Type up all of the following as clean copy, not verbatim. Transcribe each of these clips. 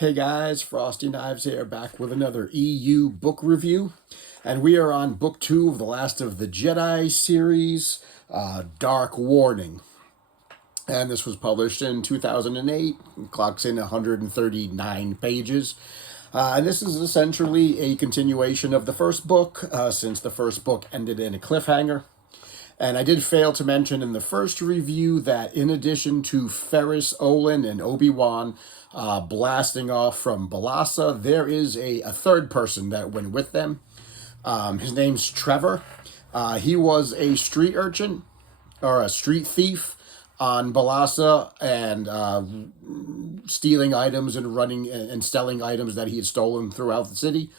Hey guys, Frosty Knives here, back with another EU book review. And we are on book 2 of the last of the Jedi series, Dark Warning. And this was published in 2008, clocks in 139 pages. And this is essentially a continuation of the first book, since the first book ended in a cliffhanger. And I did fail to mention in the first review that in addition to Ferris, Olin, and Obi Wan blasting off from Balasa, there is a third person that went with them. His name's Trevor. He was a street urchin or a street thief on Balasa and stealing items and running and selling items that he had stolen throughout the city.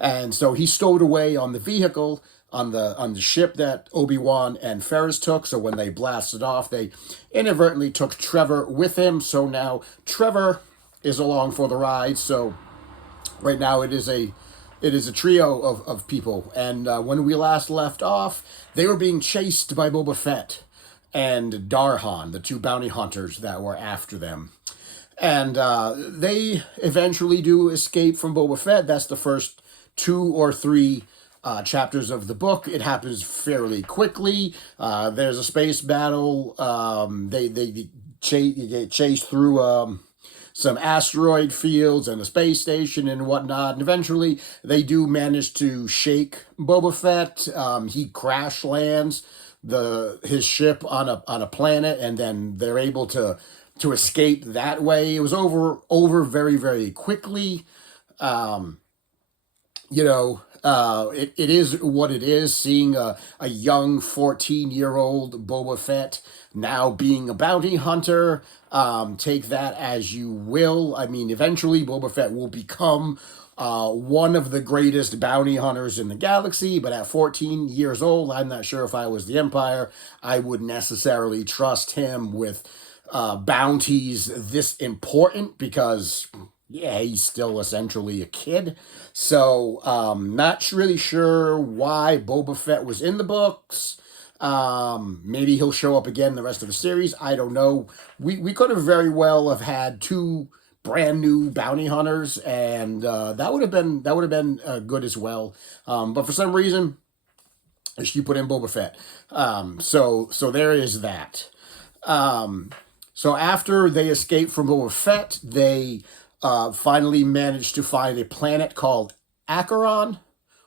And so he stowed away on the vehicle on the ship that Obi-Wan and Ferris took. So when they blasted off, they inadvertently took Trevor with him. So now Trevor is along for the ride. So right now it is a trio of people. And when we last left off, they were being chased by Boba Fett and Darhan, the two bounty hunters that were after them. And they eventually do escape from Boba Fett. That's the first 2 or 3 chapters of the book. It happens fairly quickly. There's a space battle. They get chased through some asteroid fields and a space station and whatnot. And eventually they do manage to shake Boba Fett. He crash lands his ship on a planet, and then they're able to escape that way. It was over very, very quickly. It is what it is, seeing a young 14-year-old Boba Fett now being a bounty hunter. Take that as you will. I mean, eventually Boba Fett will become one of the greatest bounty hunters in the galaxy, but at 14 years old, I'm not sure if I was the Empire, I would necessarily trust him with bounties this important, because yeah, he's still essentially a kid. So, not really sure why Boba Fett was in the books. Maybe he'll show up again in the rest of the series. I don't know. We could have very well have had 2 brand new bounty hunters, and that would have been good as well. But for some reason, she put in Boba Fett. So there is that. So after they escape from Boba Fett, they finally managed to find a planet called Acheron,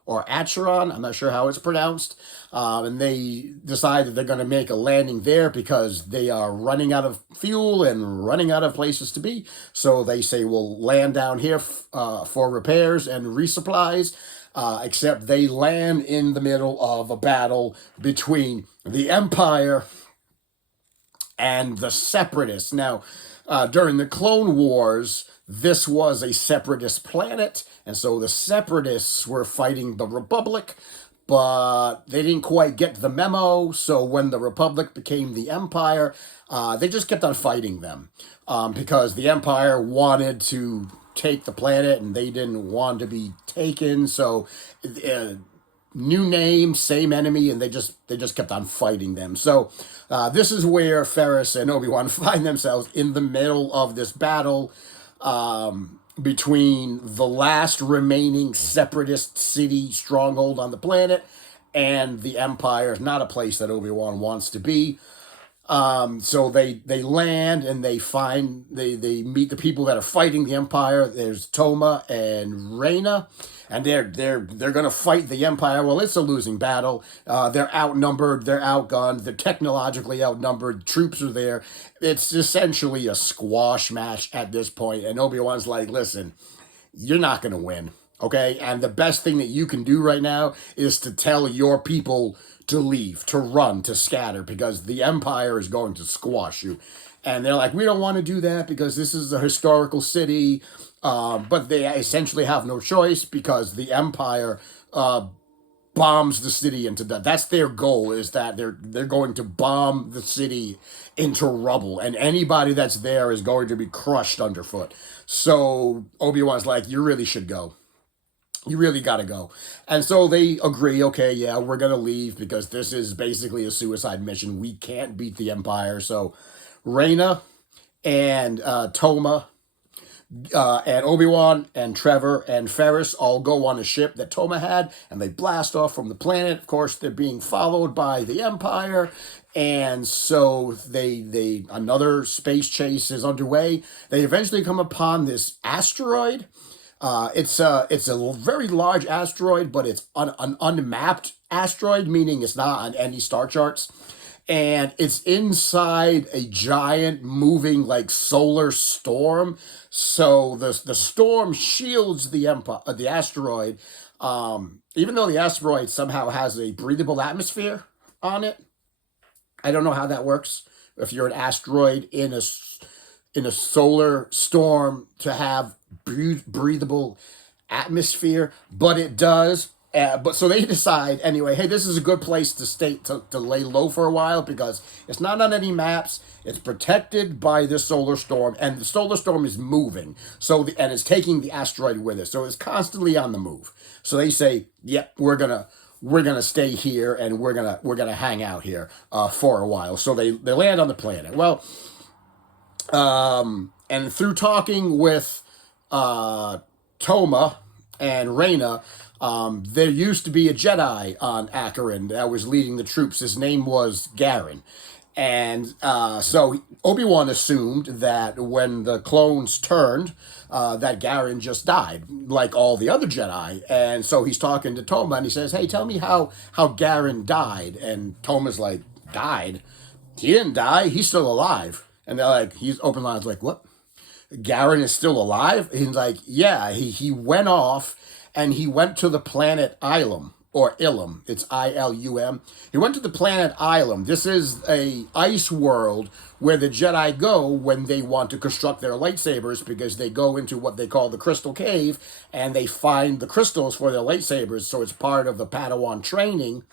or Acheron, I'm not sure how it's pronounced, and they decide that they're going to make a landing there because they are running out of fuel and running out of places to be. So they say, we'll land down here for repairs and resupplies, except they land in the middle of a battle between the Empire and the Separatists. Now, during the Clone Wars, this was a separatist planet, and so the Separatists were fighting the Republic, but they didn't quite get the memo. So when the Republic became the Empire, they just kept on fighting them, because the Empire wanted to take the planet and they didn't want to be taken. So new name, same enemy, and they just kept on fighting them. So this is where Ferris and Obi-Wan find themselves, in the middle of this battle between the last remaining separatist city stronghold on the planet and the Empire. Is not a place that Obi-Wan wants to be. So they land and they meet the people that are fighting the Empire. There's Toma and Reyna, and they're gonna fight the Empire. Well, it's a losing battle. They're outnumbered, they're outgunned, they're technologically outnumbered. Troops are there. It's essentially a squash match at this point. And Obi-Wan's like, listen, you're not gonna win, okay? And the best thing that you can do right now is to tell your people to leave, to run, to scatter, because the Empire is going to squash you. And they're like, we don't want to do that because this is a historical city. But they essentially have no choice, because the Empire bombs the city into death. That's their goal, is that they're going to bomb the city into rubble, and anybody that's there is going to be crushed underfoot. So Obi-Wan's like, you really should go. You really got to go. And so they agree, okay, yeah, we're going to leave because this is basically a suicide mission. We can't beat the Empire. So Reyna and Toma And Obi-Wan and Trevor and Ferris all go on a ship that Toma had, and they blast off from the planet. Of course, they're being followed by the Empire, and so they another space chase is underway. They eventually come upon this asteroid. It's a very large asteroid, but it's an unmapped asteroid, meaning it's not on any star charts, and it's inside a giant moving like solar storm. So the storm shields the asteroid, even though the asteroid somehow has a breathable atmosphere on it. I don't know how that works. If you're an asteroid in a solar storm to have breathable atmosphere, but it does. But so they decide anyway, hey, this is a good place to stay to lay low for a while because it's not on any maps. It's protected by this solar storm, and the solar storm is moving. And it's taking the asteroid with it, so it's constantly on the move. So they say, yep, we're gonna stay here, and we're gonna hang out here for a while. So they land on the planet. Well, and through talking with Toma and Reyna, there used to be a Jedi on Acheron that was leading the troops. His name was Garen. And so Obi-Wan assumed that when the clones turned, that Garen just died, like all the other Jedi. And so he's talking to Toma, and he says, hey, tell me how Garen died. And Toma's like, died? He didn't die. He's still alive. And they're like, he's open lines like, what? Garen is still alive? He's like, yeah, he went off and he went to the planet Ilum, or Ilum. It's Ilum. He went to the planet Ilum. This is a ice world where the Jedi go when they want to construct their lightsabers, because they go into what they call the Crystal Cave and they find the crystals for their lightsabers. So it's part of the Padawan training,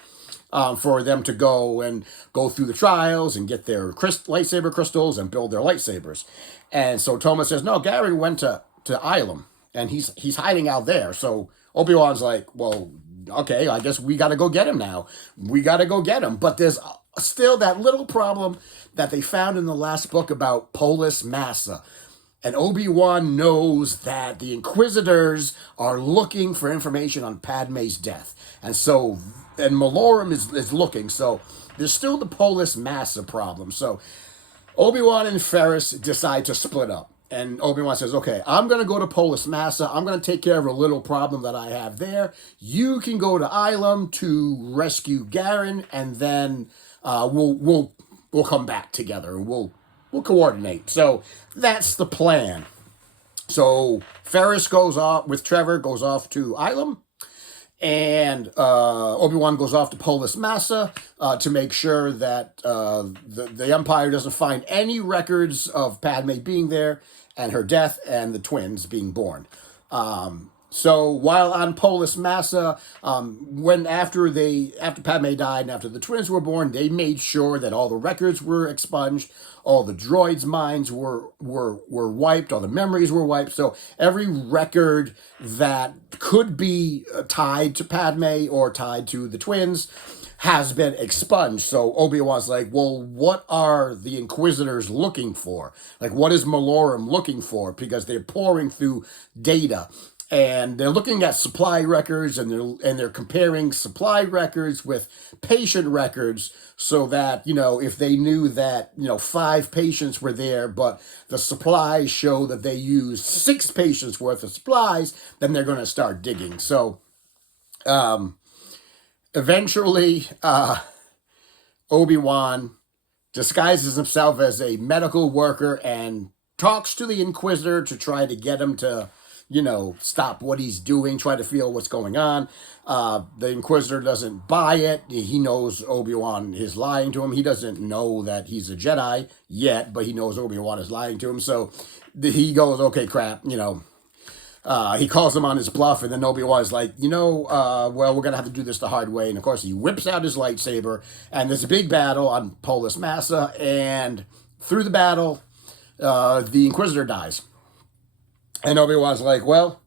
for them to go through the trials and get their lightsaber crystals and build their lightsabers. And so Toma says, no, Garen went to Ilum, and he's hiding out there. So Obi-Wan's like, well, okay, I guess we got to go get him now. We got to go get him. But there's still that little problem that they found in the last book about Polis Massa. And Obi-Wan knows that the Inquisitors are looking for information on Padme's death. And Malorum is looking. So there's still the Polis Massa problem. So Obi-Wan and Ferris decide to split up. And Obi-Wan says, okay, I'm going to go to Polis Massa. I'm going to take care of a little problem that I have there. You can go to Ilum to rescue Garen, and then we'll come back together, and we'll coordinate. So that's the plan. So Ferris goes off with Trevor, goes off to Ilum, and Obi-Wan goes off to Polis Massa to make sure that the Empire doesn't find any records of Padme being there and her death and the twins being born. So while on Polis Massa, after Padme died and after the twins were born, they made sure that all the records were expunged, all the droids' minds were wiped, all the memories were wiped. So every record that could be tied to Padme or tied to the twins has been expunged. So Obi-Wan's like, well, what are the Inquisitors looking for? Like, what is Malorum looking for? Because they're pouring through data. And they're looking at supply records, and they're comparing supply records with patient records, so that, if they knew that, 5 patients were there, but the supplies show that they used 6 patients worth of supplies, then they're going to start digging. So eventually Obi-Wan disguises himself as a medical worker and talks to the Inquisitor to try to get him to stop what he's doing, try to feel what's going on. The Inquisitor doesn't buy it. He knows Obi-Wan is lying to him. He doesn't know that he's a Jedi yet, but he knows Obi-Wan is lying to him. So he goes, okay, crap, he calls him on his bluff, and then Obi-Wan is like, well, we're going to have to do this the hard way. And, of course, he whips out his lightsaber, and there's a big battle on Polis Massa, and through the battle, the Inquisitor dies. And Obi-Wan's like, well,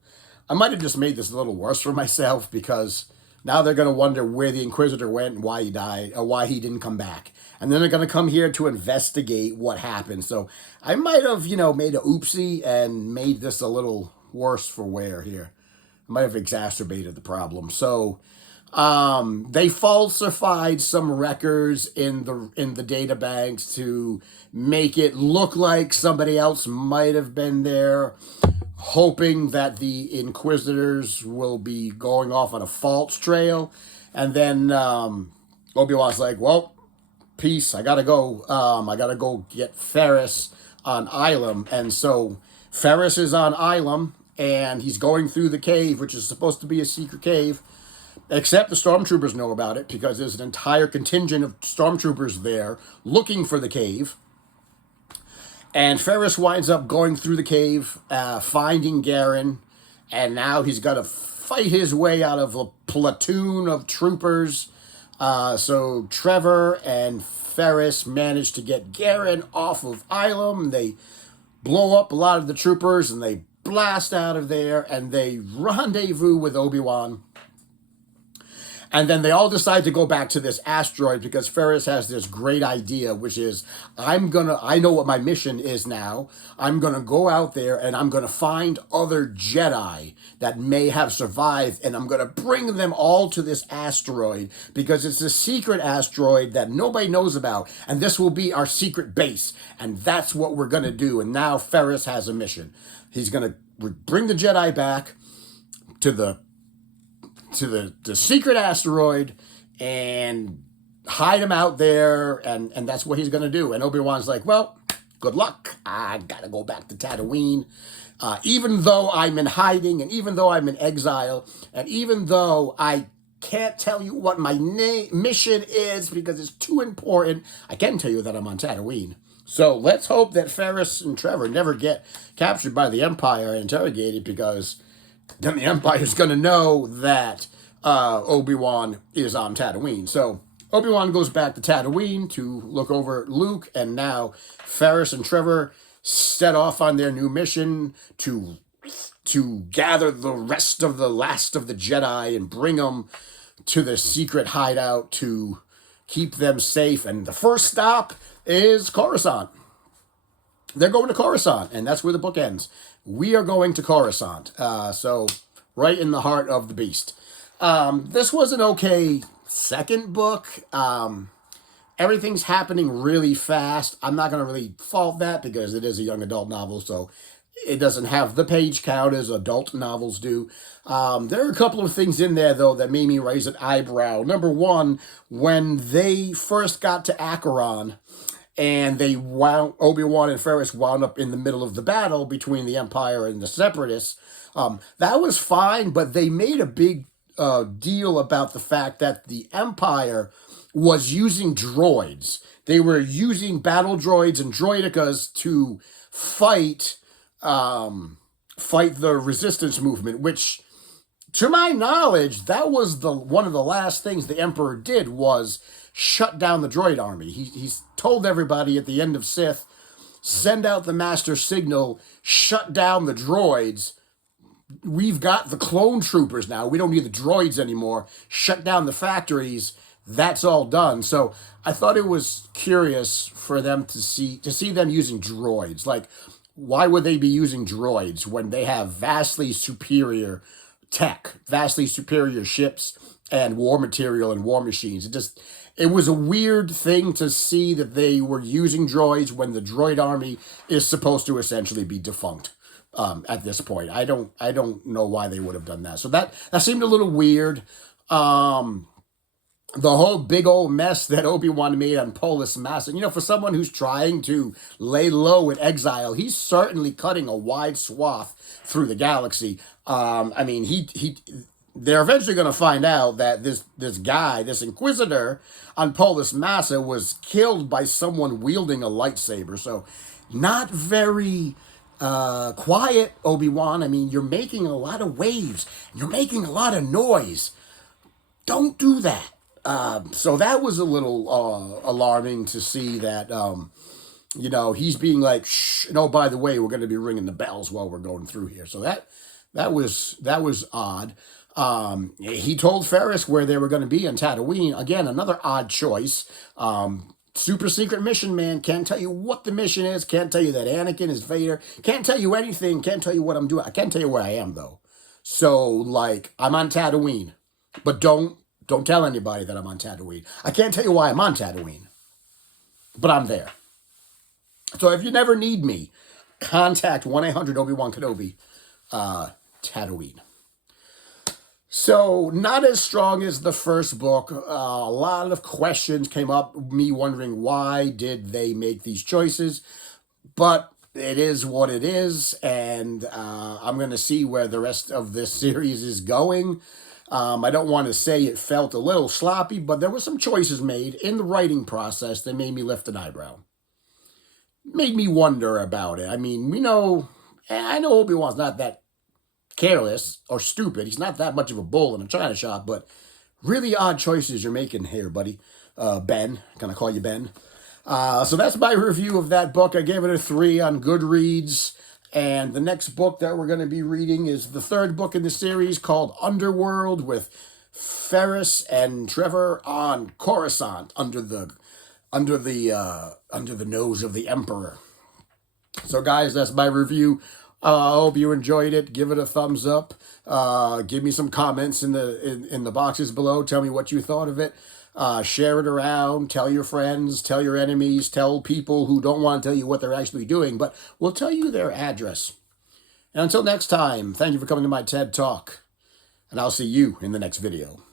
I might have just made this a little worse for myself, because Now they're going to wonder where the Inquisitor went and why he died, or why he didn't come back. And then they're going to come here to investigate what happened. So I might have, made a oopsie and made this a little worse for wear here. I might have exacerbated the problem. So they falsified some records in the data banks to make it look like somebody else might have been there, hoping that the Inquisitors will be going off on a false trail. And then Obi Wan's like, "Well, peace. I gotta go. I gotta go get Ferris on Ilum." And so Ferris is on Ilum, and he's going through the cave, which is supposed to be a secret cave. Except the stormtroopers know about it because there's an entire contingent of stormtroopers there looking for the cave. And Ferris winds up going through the cave, finding Garen, and now he's got to fight his way out of a platoon of troopers. So Trevor and Ferris manage to get Garen off of Ilum. They blow up a lot of the troopers, and they blast out of there, and they rendezvous with Obi Wan. And then they all decide to go back to this asteroid because Ferris has this great idea, which is, I know what my mission is now. I'm going to go out there and I'm going to find other Jedi that may have survived, and I'm going to bring them all to this asteroid because it's a secret asteroid that nobody knows about. And this will be our secret base. And that's what we're going to do. And now Ferris has a mission. He's going to bring the Jedi back to the secret asteroid and hide him out there, and that's what he's going to do. And Obi-Wan's like, "Well, good luck. I got to go back to Tatooine. Even though I'm in hiding, and even though I'm in exile, and even though I can't tell you what my mission is because it's too important, I can tell you that I'm on Tatooine." So let's hope that Ferris and Trevor never get captured by the Empire and interrogated, because then the Empire's going to know that Obi-Wan is on Tatooine. So Obi-Wan goes back to Tatooine to look over Luke, and now Ferris and Trevor set off on their new mission to gather the rest of the last of the Jedi and bring them to the secret hideout to keep them safe. And the first stop is Coruscant. They're going to Coruscant, and that's where the book ends. We are going to Coruscant, so right in the heart of the beast. This was an okay second book. Everything's happening really fast. I'm not going to really fault that because it is a young adult novel, so it doesn't have the page count as adult novels do. There are a couple of things in there, though, that made me raise an eyebrow. Number one, when they first got to Acheron, and Obi-Wan and Ferris wound up in the middle of the battle between the Empire and the Separatists. That was fine, but they made a big deal about the fact that the Empire was using droids. They were using battle droids and droidicas to fight the resistance movement, which, to my knowledge, that was one of the last things the Emperor did was shut down the droid army. He's told everybody at the end of Sith, send out the master signal, shut down the droids. We've got the clone troopers now. We don't need the droids anymore. Shut down the factories. That's all done. So I thought it was curious for them to see them using droids. Like, why would they be using droids when they have vastly superior tech, vastly superior ships and war material and war machines? It was a weird thing to see that they were using droids when the droid army is supposed to essentially be defunct at this point. I don't know why they would have done that. So that seemed a little weird. The whole big old mess that Obi-Wan made on Polis Massa, for someone who's trying to lay low in exile, he's certainly cutting a wide swath through the galaxy. They're eventually going to find out that this guy, this Inquisitor on Polis Massa, was killed by someone wielding a lightsaber. So not very quiet, Obi-Wan. You're making a lot of waves. You're making a lot of noise. Don't do that. So that was a little alarming to see that, he's being like, shh, no, by the way, we're going to be ringing the bells while we're going through here. So that was odd. He told Ferris where they were going to be on Tatooine. Again, another odd choice. Super secret mission, man. Can't tell you what the mission is. Can't tell you that Anakin is Vader. Can't tell you anything. Can't tell you what I'm doing. I can't tell you where I am, though. So, like, I'm on Tatooine. But don't tell anybody that I'm on Tatooine. I can't tell you why I'm on Tatooine. But I'm there. So if you never need me, contact 1-800-Obi-Wan Kenobi, Tatooine. So, not as strong as the first book. A lot of questions came up, me wondering why did they make these choices. But it is what it is, and I'm going to see where the rest of this series is going. I don't want to say it felt a little sloppy, but there were some choices made in the writing process that made me lift an eyebrow. Made me wonder about it. I mean, I know Obi-Wan's not that careless or stupid. He's not that much of a bull in a china shop, but really odd choices you're making here, buddy. Ben, can I call you Ben? So that's my review of that book. I gave it a 3 on Goodreads. And the next book that we're going to be reading is the third book in the series called Underworld, with Ferris and Trevor on Coruscant under the nose of the Emperor. So guys, that's my review. I hope you enjoyed it. Give it a thumbs up. Give me some comments in the boxes below. Tell me what you thought of it. Share it around. Tell your friends. Tell your enemies. Tell people who don't want to tell you what they're actually doing, but will tell you their address. And until next time, thank you for coming to my TED Talk. And I'll see you in the next video.